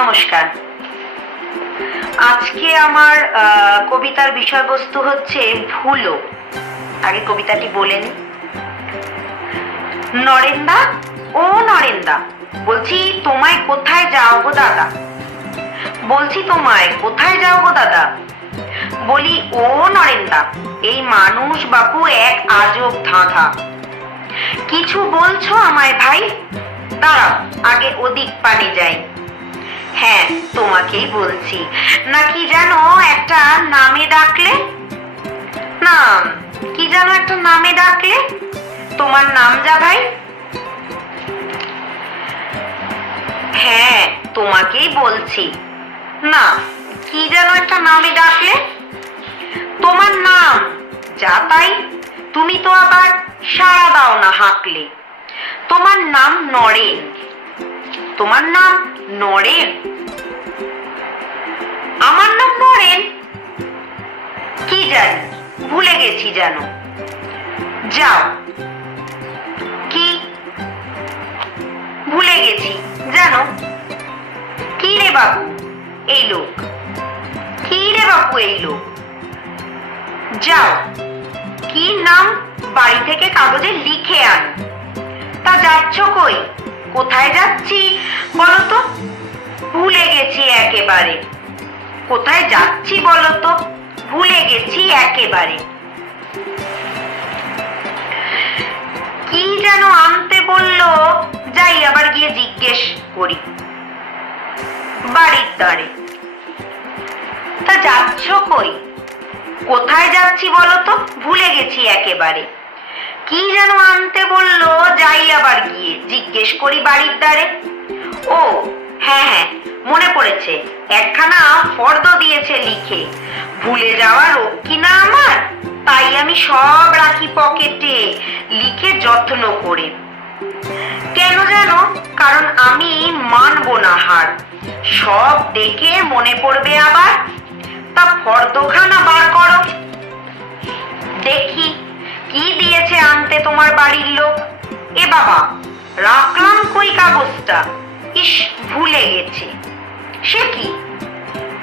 নমস্কার। আজকে আমার কবিতার বিষয়বস্তু হচ্ছে ভুলো। আগে কবিতাটি বলেন নরেন্দা, ও নরেন্দা, বলছি তোমায় কোথায় যাও গো দাদা? বলছি তোমায় কোথায় যাও গো দাদা? বলি, ও নরেন্দা, এই মানুষ বাপু এক আজব ধাঁধা। কিছু বলছো আমায় ভাই? দাঁড়াও, আগে ওদিক পানে যাই। হ্যাঁ তোমাকেই বলছি। নাকি যেন একটা নামে ডাকলে? নাম কি যেন একটা নামে ডাকলে? তোমার নাম যা ভাই হ্যাঁ তোমাকেই বলছি। না, কি যেন একটা নামে ডাকলে? তোমার নাম যা তাই তুমি তো আবার সাড়া দাও না হাঁকলে। তোমার নাম নরেন। তোমার নাম নরেন। আমার নাম নরেন। কি জানি, ভুলে গেছি যেন। যাও। কি? ভুলে গেছি, জানো? কি রে বাবু, এই লোক? কি রে বাবু, এই লোক? যাও। কি নাম বাড়ি থেকে কাগজে লিখে আন। তা যাচ্ছ কই? কোথায় যাচ্ছি বলতো? ভুলে গেছি একেবারে। কোথায় যাচ্ছি বলতো? ভুলে গেছি একেবারে। কি যেন আনতে বলল, যাই আবার গিয়ে জিজ্ঞেস করি। বাড়ির দ্বারে। তা যাচ্ছ কই? কোথায় যাচ্ছি বলো তো ভুলে গেছি একেবারে। কি যেন আনতে বলল, যাই আবার গিয়ে, জিজ্ঞেস করি বাড়ির দ্বারে। ও হ্যাঁ হ্যাঁ মনে পড়েছে, একখানা ফর্দ দিয়েছে লিখে। ভুলে যাওয়ার রোগ কিনা আমার? তাই আমি সব রাখি পকেটে, লিখে যত্ন করে। কেন জানো কারণ আমি মানব না হার। সব দেখে মনে পড়বে আবার। তা ফর্দখানা বার করো। দেখি। কি দিয়েছে আনতে তোমার বাড়ির লোক? এ বাবা, রাখলাম কই কাগজটা? ইস, ভুলে গেছে। সে কি?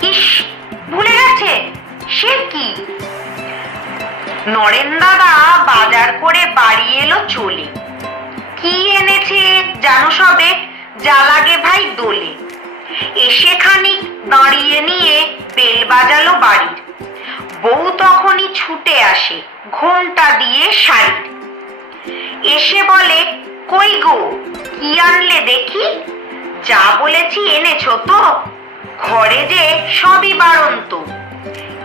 ইস, ভুলে গেছে? সে কি? নরেন দাদা বাজার করে বাড়ি এলো চলে। কি এনেছে জানো সবে? যা লাগে ভাই দোলে। এসে খানিক দাঁড়িয়ে নিয়ে বেল বাজালো বাড়ির। বউ তখনই ছুটে আসে। ঘোমটা দিয়ে শাড়ির এসে বলে, কই গো, কি আনলে দেখি? যা বলেছি এনেছো তো। ঘরে যে সবই বারন্ত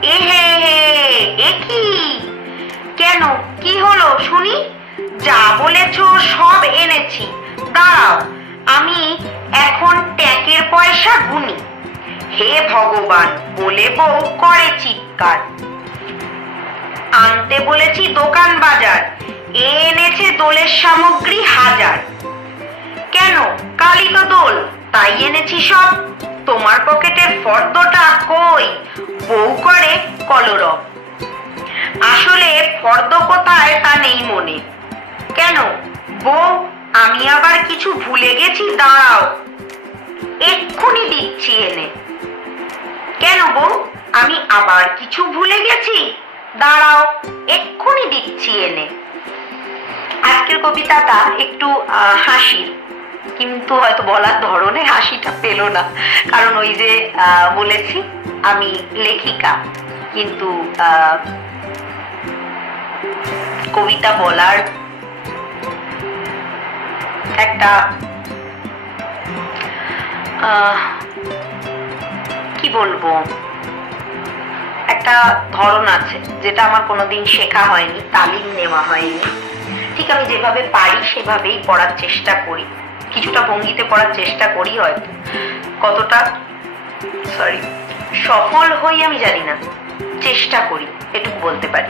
এ হে হে, এ কি? কেন, কি হলো শুনি? যা বলেছ সব এনেছি। দাঁড়াও, আমি এখন ট্যাকের পয়সা গুনি। হে ভগবান, বলে বউ করে চিৎকার। আনতে বলেছি দোকান বাজার। এ এনেছে দোলের সামগ্রী হাজার। কেন? কালি তো দোল, তাই এনেছি সব। তোমার পকেটের ফর্দটা কই? বউ করে কলরব। আসলে ফর্দ কোথায় তা নেই মনে। কেন? বউ, আমি আবার কিছু ভুলে গেছি, দাঁড়াও। এক্ষুনি দিচ্ছি এনে। কেন বউ? আমি আবার কিছু ভুলে গেছি? দাঁড়াও, এক্ষুনি দিচ্ছি এনে। আজকের কবিতাটা একটু হাসির কিন্তু হয়তো বলার ধরনে হাসিটা পেল না। কারণ ওই যে বলেছি, আমি লেখিকা। কিন্তু কবিতা বলার একটা কি বলব? একটা ধরন আছে, যেটা আমার কোনোদিন শেখা হয়নি, তালিম নেওয়া হয়নি। ঠিক আমি যেভাবে পারি, সেভাবেই পড়ার চেষ্টা করি। কিছুটা ভঙ্গিতে পড়ার চেষ্টা করি হয়তো। কতটা সরি সফল হই আমি জানি না। চেষ্টা করি, এটুকু বলতে পারি।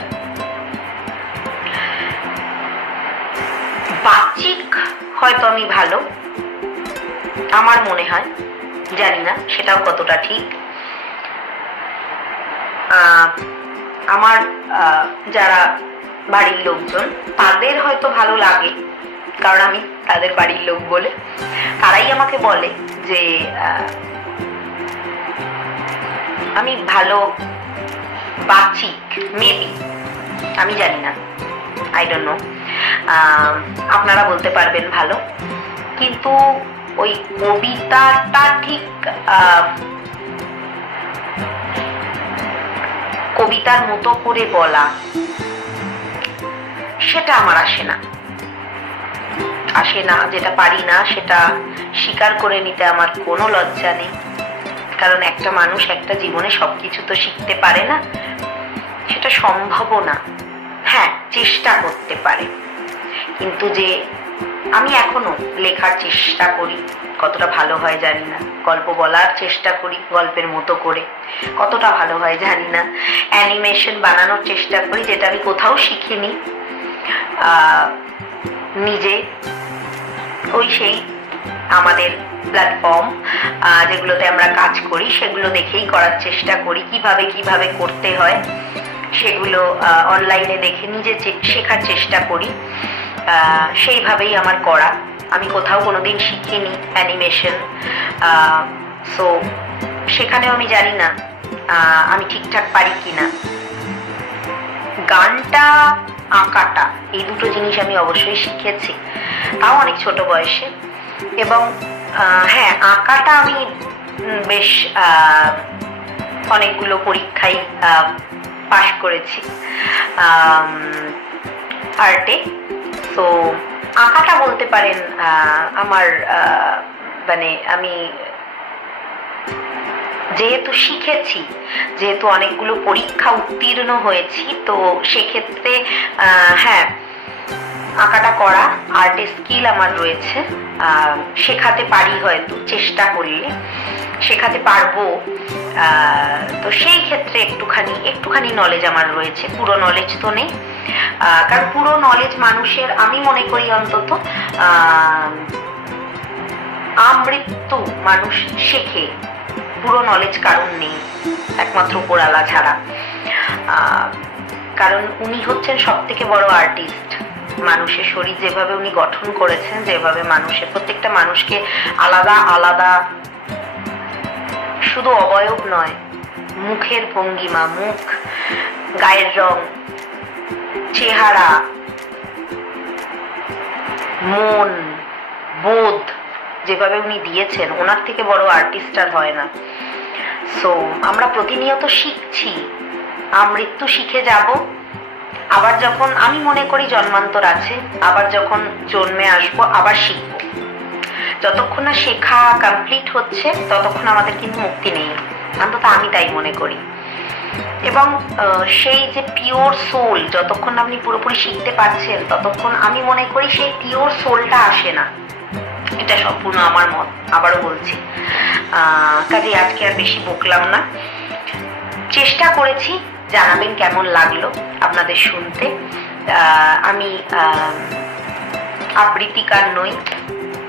বাচিক হয়তো আমি ভালো, আমার মনে হয়, জানি না, সেটাও কতটা ঠিক। আমার যারা বাড়ির লোকজন, তাদের হয়তো ভালো লাগে, কারণ আমি তাদের বাড়ির লোক বলে। তারাই আমাকে বলে যে আমি ভালো বাচিক মেবি আমি জানি না। আই ডোন্ট নো আপনারা বলতে পারবেন ভালো। কিন্তু ওই কবিতাটা ঠিক কবিতার মতো করে বলা। সেটা আমার আসে না। আসে না, যেটা পারি না, সেটা স্বীকার করে নিতে আমার কোনো লজ্জা নেই। কারণ একটা মানুষ একটা জীবনে সবকিছু তো শিখতে পারে না। সেটা সম্ভবও না। হ্যাঁ চেষ্টা করতে পারে। কিন্তু যে আমি এখনও লেখার চেষ্টা করি। কতটা ভালো হয় জানি না। গল্প বলার চেষ্টা করি গল্পের মতো করে। কতটা ভালো হয় জানি না। অ্যানিমেশন বানানোর চেষ্টা করি যেটা আমি কোথাও শিখিনি। নিজে ওই সেই আমাদের প্ল্যাটফর্ম যেগুলোতে আমরা কাজ করি, সেগুলো দেখেই করার চেষ্টা করি। কীভাবে কীভাবে করতে হয়, সেগুলো অনলাইনে দেখে নিজে শেখার চেষ্টা করি। সেইভাবেই আমার করা। আমি কোথাও কোনোদিন শিখিনি অ্যানিমেশন। সো সেখানেও আমি জানি না আমি ঠিকঠাক পারি কিনা। গানটা, আঁকাটা, এই দুটো জিনিস আমি অবশ্যই শিখেছি। তাও অনেক ছোট বয়সে। এবং হ্যাঁ আঁকাটা আমি বেশ অনেকগুলো পরীক্ষায় পাশ করেছি। আর্টে তো আঁকাটা বলতে পারেন আমার মানে আমি যেহেতু শিখেছি, যেহেতু অনেকগুলো পরীক্ষা উত্তীর্ণ হয়েছি, তো সেক্ষেত্রে হ্যাঁ আঁকাটা করা আর্টের স্কিল আমার রয়েছে শেখাতে পারি হয়তো, চেষ্টা করলে, শেখাতে পারব তো সেই ক্ষেত্রে একটুখানি একটুখানি নলেজ আমার রয়েছে, পুরো নলেজ তো নেই। কারণ পুরো নলেজ মানুষের, আমি মনে করি অন্তত আমৃত্যু মানুষ শেখে। পুরো নলেজ কারণ নেই, একমাত্র পোড়ালা ছাড়া। কারণ উনি হচ্ছেন সব থেকে বড় আর্টিস্ট মানুষের শরীর যেভাবে উনি গঠন করেছেন, যেভাবে মানুষের, প্রত্যেকটা মানুষকে আলাদা আলাদা, শুধু অবয়ব নয়, মুখের ভঙ্গিমা, মুখ, গায়ের রং চেহারা। মন, বোধ, যেভাবে উনি দিয়েছেন, ওনার থেকে বড় আর্টিস্ট আর হয় না। সো আমরা প্রতিনিয়ত শিখছি আমৃত্যু শিখে যাব। আবার যখন, আমি মনে করি জন্মান্তর আছে, আবার যখন জন্মে আসব, আবার শিখব। যতক্ষণ না শেখা কমপ্লিট হচ্ছে, ততক্ষণ আমাদের কিন্তু মুক্তি নেই। অন্তত আমি তাই মনে করি। এবং সেই যে পিওর সোল যতক্ষণ আপনি পুরোপুরি শিখতে পারছেন, ততক্ষণ আমি মনে করি সেই পিওর সোলটা আসে না। এটা সম্পূর্ণ আমার মত, আবারও বলছি। কাজে আজকে আর বেশি বকলাম না। চেষ্টা করেছি, জানাবেন কেমন লাগল আপনাদের শুনতে। আমি আবৃত্তিকার নই।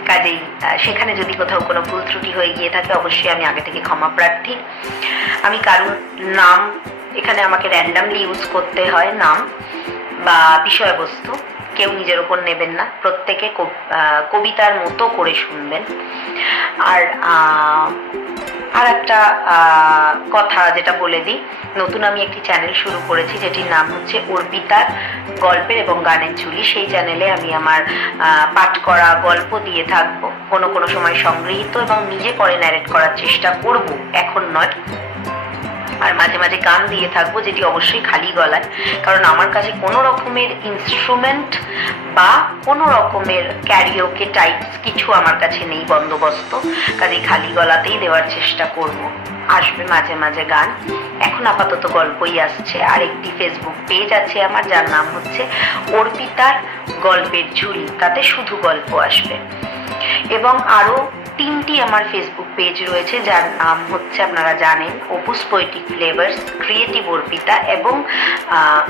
কাজেই সেখানে যদি কোথাও কোনো ভুল ত্রুটি হয়ে গিয়ে থাকে, অবশ্যই আমি আগে থেকে ক্ষমা প্রার্থী। আমি কারোর নাম এখানে আমাকে র্যান্ডামলি ইউজ করতে হয়, নাম বা বিষয়বস্তু। কেউ নিজের ওপর নেবেন না, প্রত্যেকে কব- কবিতার মতো করে শুনবেন। আর আর একটা কথা যেটা বলে দিই। নতুন আমি একটি চ্যানেল শুরু করেছি, যেটির নাম হচ্ছে অর্পিতার গল্পের এবং গানের ঝুলি। সেই চ্যানেলে আমি আমার পাঠ করা গল্প দিয়ে থাকব। কোনো কোনো সময় সংগৃহীত এবং নিজে পরে ন্যারেট করার চেষ্টা করব। এখন নয়। আর মাঝে মাঝে গান দিয়ে থাকব, যেটি অবশ্যই খালি গলায়। কারণ আমার কাছে কোনো রকমের ইনস্ট্রুমেন্ট বা কোনো রকমের ক্যারিওকে টাইপস কিছু আমার কাছে নেই বন্দোবস্ত। কাজে খালি গলাতেই দেওয়ার চেষ্টা করব। আসবে মাঝে মাঝে গান। এখন আপাতত গল্পই আসছে। আর একটি ফেসবুক পেজ আছে আমার, যার নাম হচ্ছে অর্পিতার গল্পের ঝুলি। তাতে শুধু গল্প আসবে। এবং আরও তিনটি আমার ফেসবুক পেজ রয়েছে, যার নাম হচ্ছে আপনারা জানেন Opus poetic flavours creative Arpita এবং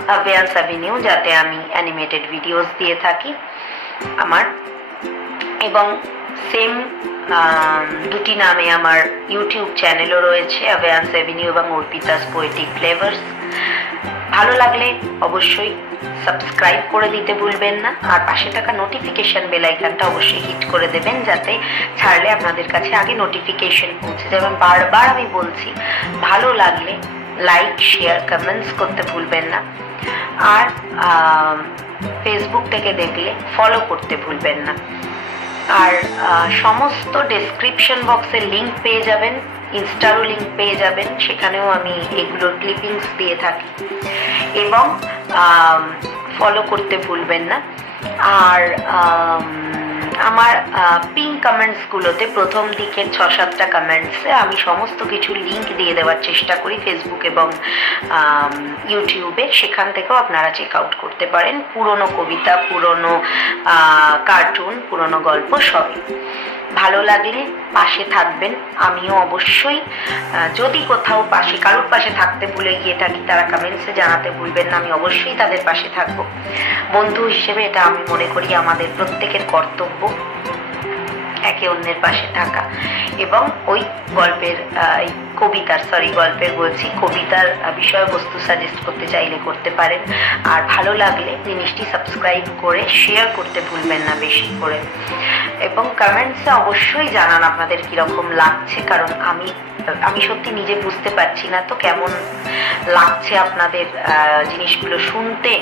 অ্যাভিয়ান্স অ্যাভিনিউ যাতে আমি অ্যানিমেটেড ভিডিওস দিয়ে থাকি আমার। এবং সেম দুটি নামে আমার ইউটিউব চ্যানেলও রয়েছে অ্যাভিয়ান্স অ্যাভিনিউ এবং অর্পিতাস পোয়েটিক ফ্লেভার্স ভালো লাগলে অবশ্যই সাবস্ক্রাইব করে দিতে ভুলবেন না। আর পাশে থাকা নোটিফিকেশন বেল আইকনটা অবশ্যই হিট করে দেবেন যাতে ছাড়লে আপনাদের কাছে আগে নোটিফিকেশন পৌঁছে যাবে বারবার আমি বলছি, ভালো লাগলে লাইক শেয়ার কমেন্টস করতে ভুলবেন না। আর ফেসবুক থেকে দেখলে ফলো করতে ভুলবেন না। আর সমস্ত ডেসক্রিপশন বক্সে লিংক পেয়ে যাবেন ইনস্টারও লিঙ্ক পেয়ে যাবেন, সেখানেও আমি এগুলোর ক্লিপিংস দিয়ে থাকি। এবং ফলো করতে ভুলবেন না। আর আমার পিঙ্ক কমেন্টসগুলোতে প্রথম দিকের ছ সাতটা কমেন্টসে আমি সমস্ত কিছু লিংক দিয়ে দেওয়ার চেষ্টা করি ফেসবুক এবং ইউটিউবে সেখান থেকেও আপনারা চেক আউট করতে পারেন। পুরনো কবিতা, পুরনো কার্টুন পুরনো গল্প সবই। ভালো লাগলে পাশে থাকবেন। আমিও অবশ্যই যদি কোথাও পাশে, কারোর পাশে থাকতে ভুলে গিয়ে থাকি, তারা কমেন্টসে জানাতে ভুলবেন না, আমি অবশ্যই তাদের পাশে থাকব। বন্ধু হিসেবে এটা আমি মনে করি আমাদের প্রত্যেকের কর্তব্য। একে অন্যের পাশে থাকা। এবং ওই গল্পের কবিতার সরি গল্পের বলছি, কবিতার বিষয়বস্তু সাজেস্ট করতে চাইলে করতে পারেন। আর ভালো লাগলে জিনিসটি সাবস্ক্রাইব করে শেয়ার করতে ভুলবেন না বেশি করে। এবং কমেন্টসে অবশ্যই জানান আপনাদের কীরকম লাগছে, কারণ আমি আমি সত্যি নিজে বুঝতে পারছি না তো কেমন লাগছে আপনাদের জিনিসগুলো শুনতে।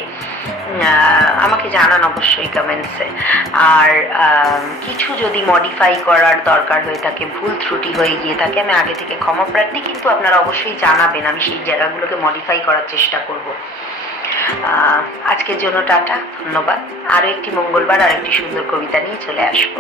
আমাকে জানান অবশ্যই কমেন্টসে আর কিছু যদি মডিফাই করার দরকার হয়ে থাকে, ভুল ত্রুটি হয়ে গিয়ে থাকে, আমি আগে থেকে ক্ষমা প্রার্থী, কিন্তু আপনারা অবশ্যই জানাবেন, আমি সেই জায়গাগুলোকে মডিফাই করার চেষ্টা করব। আজকের জন্য টাটা, ধন্যবাদ। আরও একটি মঙ্গলবার আর একটি সুন্দর কবিতা নিয়ে চলে আসব।